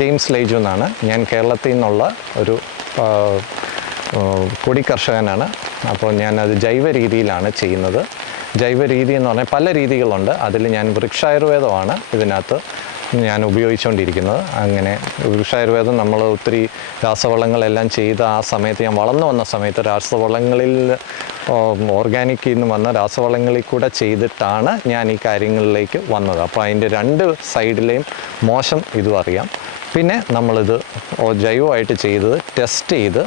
James Laiju എന്നാണ്. ഞാൻ കേരളത്തിൽ നിന്നുള്ള ഒരു കൊടി കർഷകനാണ്. അപ്പോൾ ഞാനത് ജൈവ രീതിയിലാണ് ചെയ്യുന്നത്. ജൈവ രീതി എന്ന് പറഞ്ഞാൽ പല രീതികളുണ്ട്. അതിൽ ഞാൻ വൃക്ഷായുർവേദമാണ് ഇതിനകത്ത് ഞാൻ ഉപയോഗിച്ചുകൊണ്ടിരിക്കുന്നത്. അങ്ങനെ വൃക്ഷായുർവേദം നമ്മൾ ഒത്തിരി രാസവളങ്ങളെല്ലാം ചെയ്ത് ആ സമയത്ത് ഞാൻ വളർന്നു വന്ന സമയത്ത് രാസവളങ്ങളിൽ ഓർഗാനിക്കിൽ നിന്ന് വന്ന രാസവളങ്ങളിൽ കൂടെ ചെയ്തിട്ടാണ് ഞാൻ ഈ കാര്യങ്ങളിലേക്ക് വന്നത്. അപ്പോൾ അതിൻ്റെ രണ്ട് സൈഡിലെയും മോശം ഇതും അറിയാം. പിന്നെ നമ്മളിത് ജൈവമായിട്ട് ചെയ്തത് ടെസ്റ്റ് ചെയ്ത്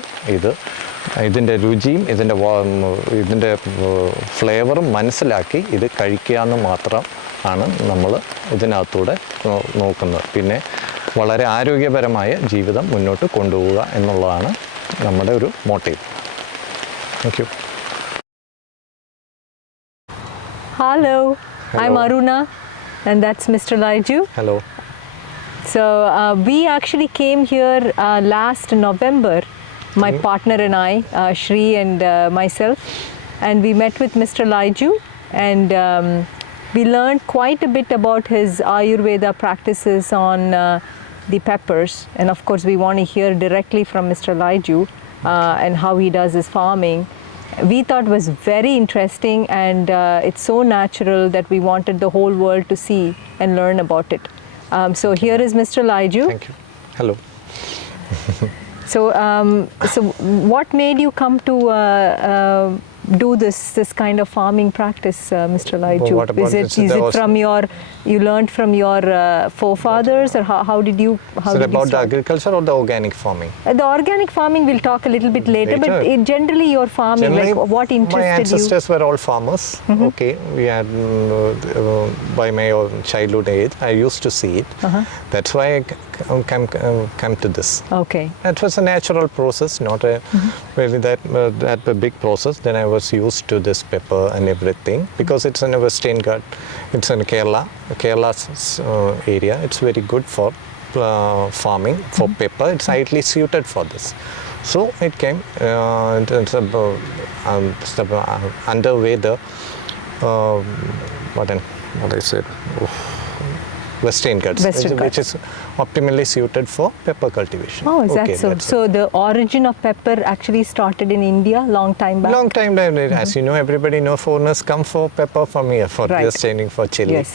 ഇതിൻ്റെ രുചിയും ഇതിൻ്റെ ഫ്ലേവറും മനസ്സിലാക്കി ഇത് കഴിക്കാമെന്ന് മാത്രം ആണ് നമ്മൾ ഇതിനകത്തൂടെ നോക്കുന്നത്. പിന്നെ വളരെ ആരോഗ്യപരമായ ജീവിതം മുന്നോട്ട് കൊണ്ടുപോവുക എന്നുള്ളതാണ് നമ്മുടെ ഒരു motive. Thank you. Hello, I'm Aruna and that's Mr. Laiju. Hello. So we actually came here last November, my partner and I, Shri and myself, and we met with Mr. Laiju and we learned quite a bit about his Ayurveda practices on the peppers, and of course we want to hear directly from Mr. Laiju and how he does his farming. We thought was very interesting and it's so natural that we wanted the whole world to see and learn about it. So here is Mr. Laiju. Thank you. Hello. So what made you come to do this kind of farming practice, Mr. Laiju? Well, is it from you learned from your forefathers, or how did you about the start? agriculture or the organic farming? The organic farming we'll talk a little bit later. But generally your farming, like what interested you? My ancestors were all farmers. Okay, we had by my childhood age I used to see it. That's why I come to this. Okay. It was a natural process, not a really that a big process. Then I was used to this pepper and everything because it's in a Western Ghats. It's in Kerala's area. It's very good for farming for pepper. It's ideally suited for this. So it came underway the what I said. Western Ghats, which is optimally suited for pepper cultivation. Oh, is that so? So the origin of pepper actually started in India long time back? Long time back. As you know, everybody knows foreigners come for pepper from here for exchanging for chili. Yes.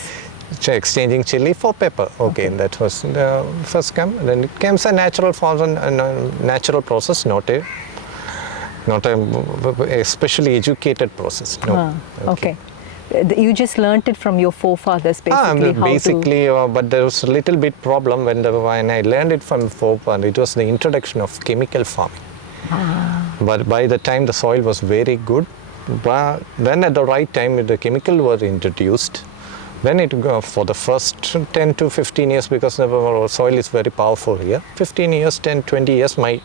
Exchanging chili for pepper. Okay, that was the first come. Then it came as a natural form, natural process, not a especially educated process. No. Okay. You just learnt it from your forefathers, basically. But there was a little bit problem when I learned it from forefathers. It was the introduction of chemical farming. But by the time the soil was very good, then at the right time the chemical were introduced. Then it for the first 10 to 15 years, because the soil is very powerful here. 15 years, 10, 20 years, my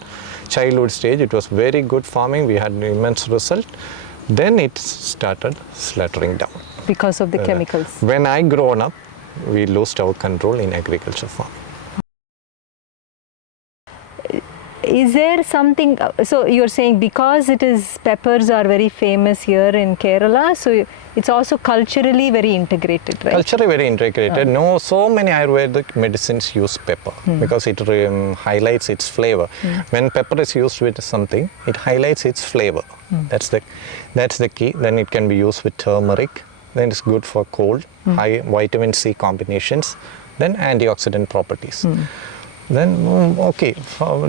childhood stage, it was very good farming. We had immense result. Then it started slaughtering down. Because of the chemicals. When I grown up, we lost our control in agriculture farming. Is there something, so you're saying because peppers are very famous here in Kerala, so it's also culturally very integrated, right? Culturally very integrated. No, so many Ayurvedic medicines use pepper because it highlights its flavor. When pepper is used with something, it highlights its flavor. That's the key. Then it can be used with turmeric. Then it's good for cold, high vitamin C combinations, then antioxidant properties. Then okay,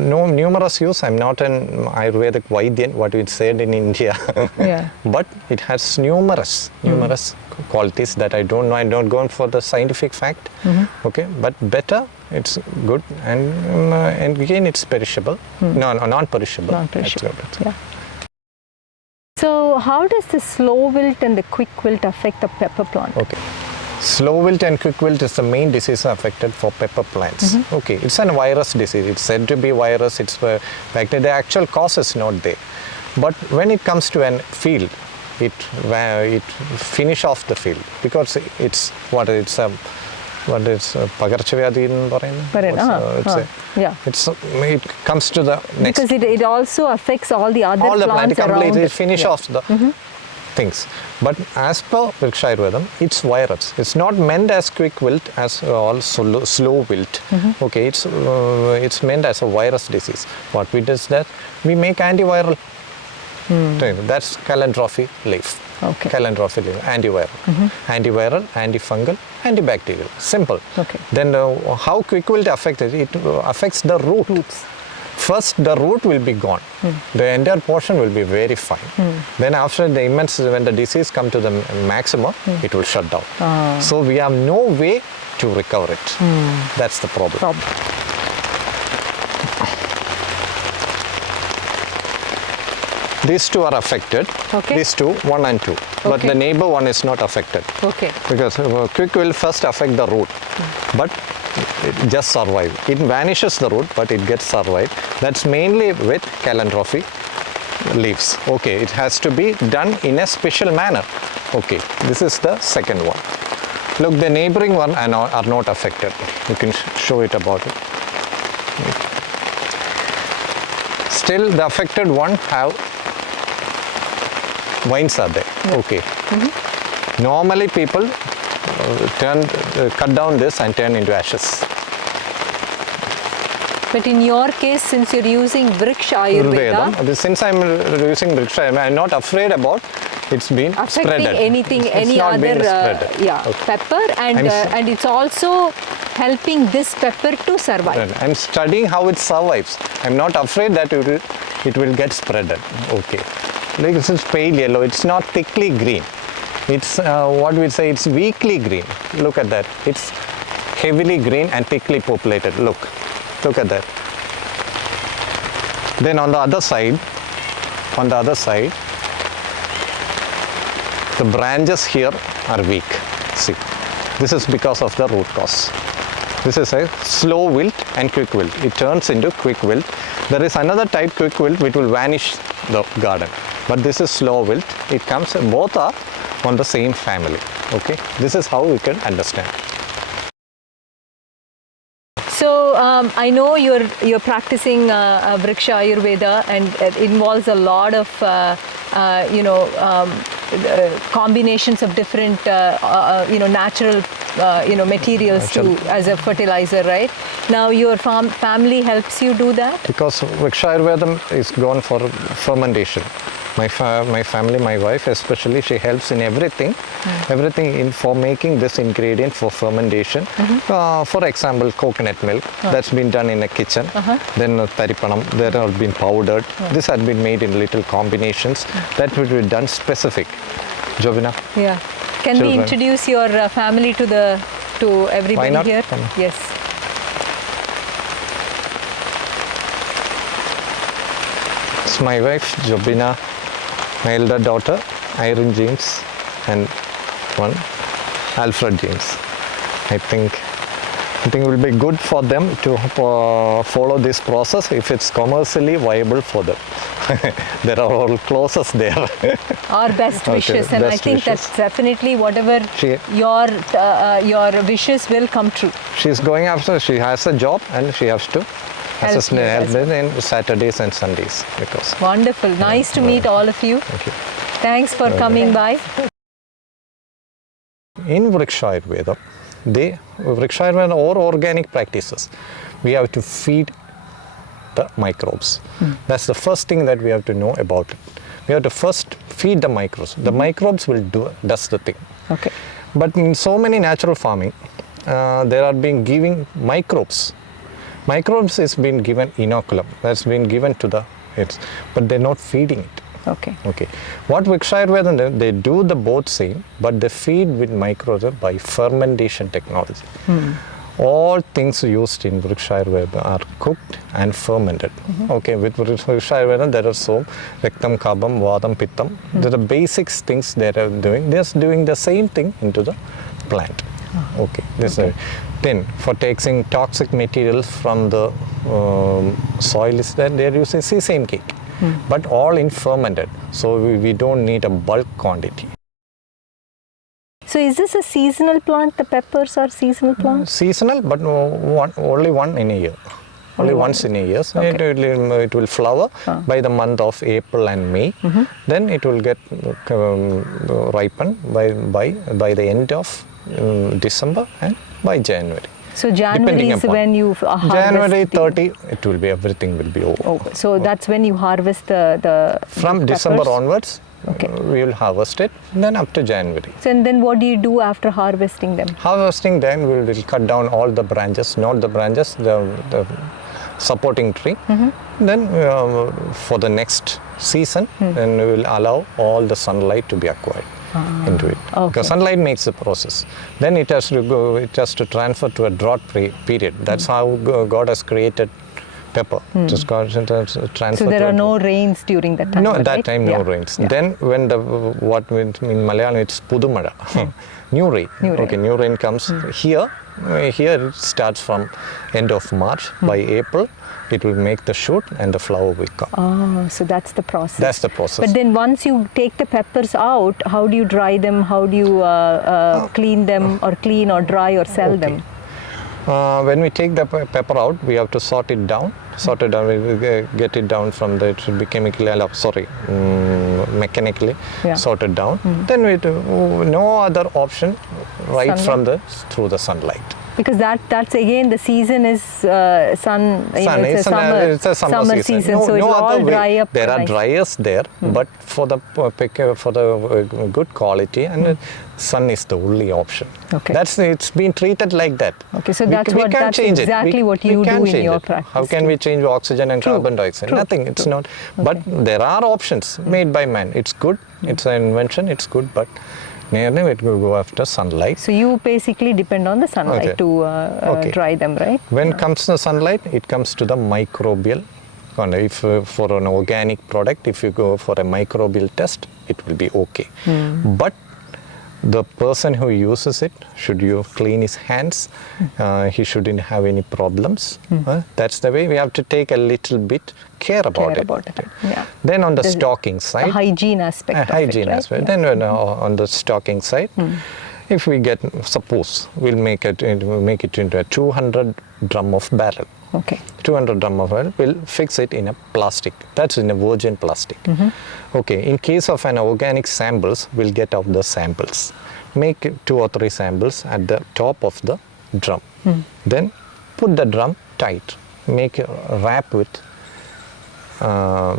numerous use. I'm not an Ayurvedic Vaidyan, what we said in India. But it has numerous qualities that I don't know. I don't go for the scientific fact. Okay, but better, it's good, and again it's perishable. No, non-perishable. Non-perishable. Yeah. So how does the slow wilt and the quick wilt affect the pepper plant? Okay. Slow wilt and quick wilt is the main disease affected for pepper plants. Okay, it's a virus disease. It's said to be virus. It's bacteria. The actual cause is not there. But when it comes to a field, it finish off the field because it's pagarchvyadhi എന്ന് പറയുന്നത്. It comes to the next. Because it also affects all the other plants around it. Finish off the things. But as per Vriksha Ayurveda, it's virus. It's not meant as quick wilt as all slow wilt. Okay, it's meant as a virus disease. What we do is that we make antiviral. That's calantrophe leaf. Okay. Calantrophe leaf, antiviral. Antiviral, antifungal, antibacterial. Simple. Okay. Then how quick wilt affects it? It affects the roots. First, the root will be gone. The entire portion will be very fine. Then after the immense, when the disease comes to the maximum, it will shut down. So we have no way to recover it. That's the problem. These two are affected. Okay. These two, 1 and 2. But Okay. the neighbor one is not affected. Okay. Because quick will first affect the root. But it just survive. It vanishes the root, but it gets survived. That's mainly with calantrophe leaves. Okay, it has to be done in a special manner. Okay, this is the second one. Look, the neighboring one are not affected. You can show it about it. Still, the affected one have vines are there. Yeah. Okay. Normally, people cut down this and turn into ashes. But in your case, since you're using Vriksha Ayurveda, Since I'm using Vriksha Ayurveda, I'm not afraid about it's been affecting spreaded. anything, It's any not other been spreaded. pepper, and it's also helping this pepper to survive. I'm studying how it survives. I'm not afraid that it will get spreaded. Okay. Like this is pale yellow. It's not thickly green. It's what we say. It's weakly green. Look at that. It's heavily green and thickly populated. Look at that. Then on the other side, the branches here are weak. See, this is because of the root cause. This is a slow wilt and quick wilt. It turns into quick wilt. There is another type, quick wilt, which will vanish the garden. But this is slow wilt. It comes, both are on the same family. Okay, this is how we can understand. So I know you're practicing Vriksha Ayurveda, and it involves a lot of combinations of different natural materials as a fertilizer, right? Now your family helps you do that? Because Vriksha Ayurveda is gone for fermentation. My family, my wife especially, she helps in everything for making this ingredient for fermentation. For example, coconut milk, that's been done in a kitchen. Then taripanam, that has been powdered. This has been made in little combinations. That will be done specific. Jobina? Yeah. Can we introduce your family to everybody Why not? here? Yes. It's my wife, Jobina, my elder daughter, Irene James, and one, Alfred James. I think it will be good for them to follow this process if it's commercially viable for them. There are all clauses there. Our best wishes, and I think that's definitely whatever your wishes will come true. She's going after, she has a job and she has to help them in Saturdays and Sundays. Because wonderful. Nice to meet all of you. Thank you. Thanks for coming by. In Vriksha Ayurveda, Vriksha Ayurveda or organic practices, we have to feed the microbes. That's the first thing that we have to know about it. We have to first feed the microbes. The microbes will does the thing. Okay. But in so many natural farming, there are being giving microbes. Microbes is being given inoculum. That's been given to the heads, but they're not feeding it. Okay. Okay. What Vriksha Ayurveda, they do the both same, but they feed with microbes by fermentation technology. All things used in Vriksha Ayurveda are cooked and fermented. Okay, with Vriksha Ayurveda, there are so Rektam, Kabam, Vadam, Pittam. There are basics things they are doing. They're doing the same thing into the plant. Okay. Then for taking toxic materials from the soil is that they're using sesame cake. But all in fermented, so we don't need a bulk quantity. So is this a seasonal plant? The peppers are seasonal plants? Seasonal, but only one in a year. only once in a year. So it will flower by the month of April and May. Then it will get ripened by the end of December and by January. So January is when you harvest. January 30, everything will be over. Oh, so that's when you harvest the From peppers? December onwards, Okay. we will harvest it, then up to January. So and then what do you do after harvesting them? Harvesting, then we will cut down all the branches, not the branches, the supporting tree. Then for the next season, then we will allow all the sunlight to be acquired into it. Okay. Because sunlight makes the process. Then it has to go, it has to transfer to a drought period. That's how God has created pepper. Just God has transferred. So there are no rains during that time. No, at that right? time no rains. Then when what in Malayalam it's Pudumada, new rain. New rain comes here. Here it starts from end of March. By April, it will make the shoot and the flower will come. Oh, so that's the process. That's the process. But then once you take the peppers out, how do you dry them? How do you clean them, or clean or dry or sell them? When we take the pepper out, we have to sort it down. We get it down from the, it should be mechanically sorted down. Then we do no other option sunlight? Through the sunlight. Because that's again the season is it's a summer season, so it will all dry up. There are dryers there, but for the good quality, and sun is the only option. Okay. It's been treated like that. Okay, so that's exactly what you do in your practice. How can we change oxygen and carbon dioxide? Nothing. It's not. But there are options made by man. It's good. It's an invention. It's good, but it will go after sunlight. So you basically depend on the sunlight to dry them, right? When comes the sunlight, it comes to the microbial. If for an organic product, if you go for a microbial test, it will be okay. But the person who uses it should clean his hands. He shouldn't have any problems. That's the way we have to take a little bit care about it. Yeah. Then on the stocking side, the hygiene aspect. Then on the stocking side, if we get, suppose we'll make it into a 200 drum of barrel. Okay. 200 drum of barrel, we'll fix it in a plastic. That's in a virgin plastic. Okay. In case of an organic samples, we'll get out the samples. Make 2 or 3 samples at the top of the drum. Then put the drum tight. Make a wrap with a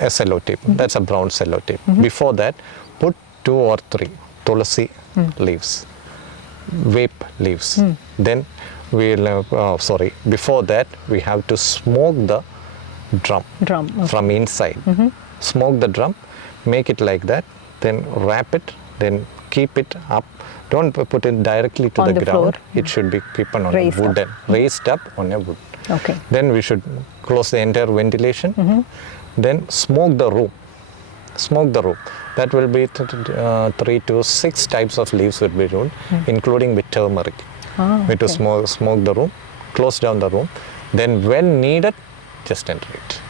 sellotape. That's a brown sellotape. Before that, put 2 or 3 tulsi leaves, vape leaves. Then before that, we have to smoke the drum from inside. Smoke the drum, make it like that, then wrap it, then keep it up. Don't put it directly to the ground. Floor. It should be kept on a wooden, raised up on a wood. Okay. Then we should close the entire ventilation. Then smoke the room. That will be 3 to 6 types of leaves will be used, including with turmeric. We to smoke the room, close down the room. Then when needed, just enter it.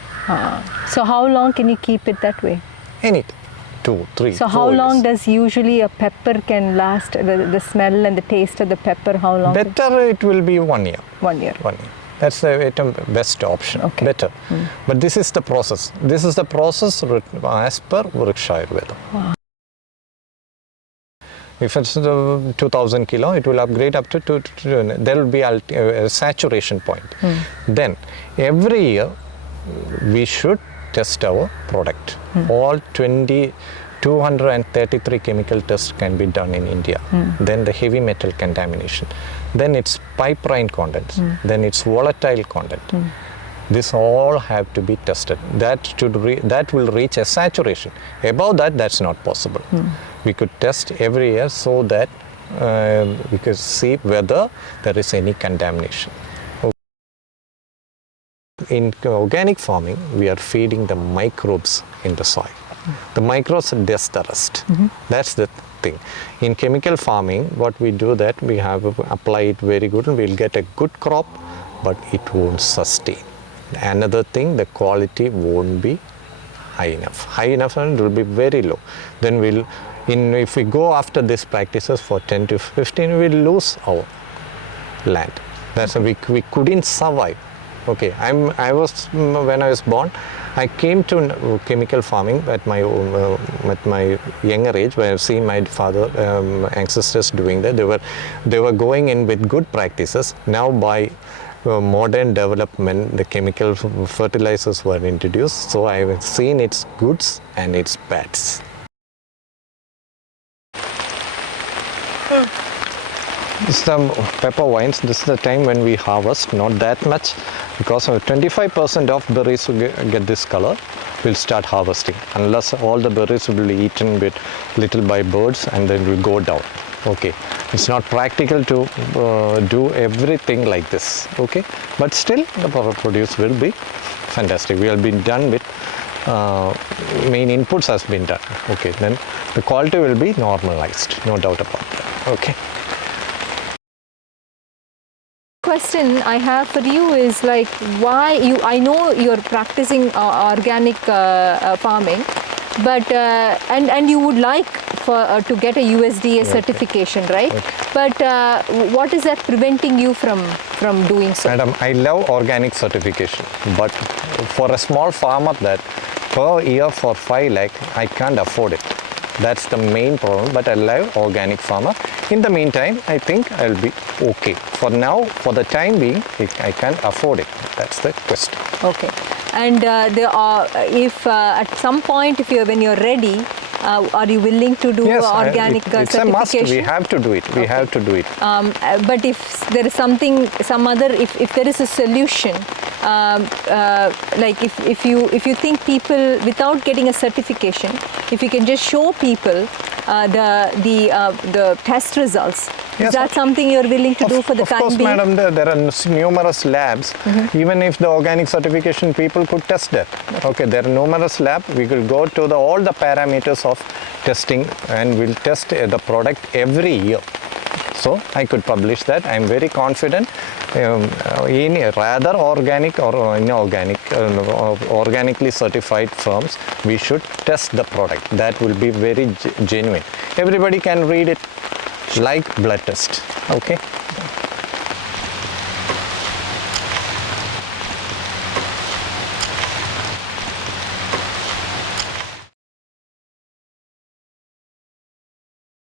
So how long can you keep it that way? Anything. 2, 3, So how long does usually a pepper can last, the smell and the taste of the pepper, how long? Better it will be 1 year. 1 year. 1 year. That's the best option. Okay. Better. But this is the process. This is the process as per Vriksha Ayurveda. Wow. If it's 2000 kilo, it will upgrade up to there will be a saturation point. Then every year we should test our product. All 233 chemical tests can be done in India. Then the heavy metal contamination. Then its piperine content. Then its volatile content. This all have to be tested. That will reach a saturation. Above that, that's not possible. We could test every year so that we could see whether there is any contamination. In organic farming, we are feeding the microbes in the soil. The microbes does the rest. That's the thing. In chemical farming, what we do that we have apply it very good and we'll get a good crop, but it won't sustain. Another thing, the quality won't be high enough. High enough and it will be very low. Then if we go after these practices for 10 to 15, we'll lose our land. That's why we couldn't survive Okay, when I was born, I came to chemical farming at my younger age, where I've seen my father, ancestors doing that. They were going in with good practices. Now by modern development, the chemical fertilizers were introduced. So I've seen its goods and its bads. This is the pepper vines. This is the time when we harvest, not that much, because 25% of berries will get this color. We'll start harvesting, unless all the berries will be eaten with little by birds and then will go down. Okay, it's not practical to do everything like this. Okay, but still the produce will be fantastic. We have been done with main inputs has been done. Okay, then the quality will be normalized, no doubt about that. Okay. Question I have for you is like, why I know you're practicing organic farming, but and you would like to get a USDA certification, right? Okay. But what is that preventing you from doing so? Madam, I love organic certification, but for a small farmer that per year for 5 lakh, I can't afford it. That's the main problem, but I love organic farmer. In the meantime, I think I'll be okay. For now, for the time being, I can't afford it. That's the question. Okay. And if at some point, when you're ready, are you willing to do organic certification? It's a must. We have to do it. We have to do it. But if there is if there is a solution, like if you think people, without getting a certification, if you can just show people the test results, is that something you're willing to do for the time being? Of course, madam, there are numerous labs. Even if the organic certification, people could test that. Okay, there are numerous labs. We could go to all the parameters of testing, and we'll test the product every year. So I could publish that. I'm very confident. In rather organic or inorganic, organically certified firms, we should test the product. That will be very genuine. Everybody can read it like blood test. Okay.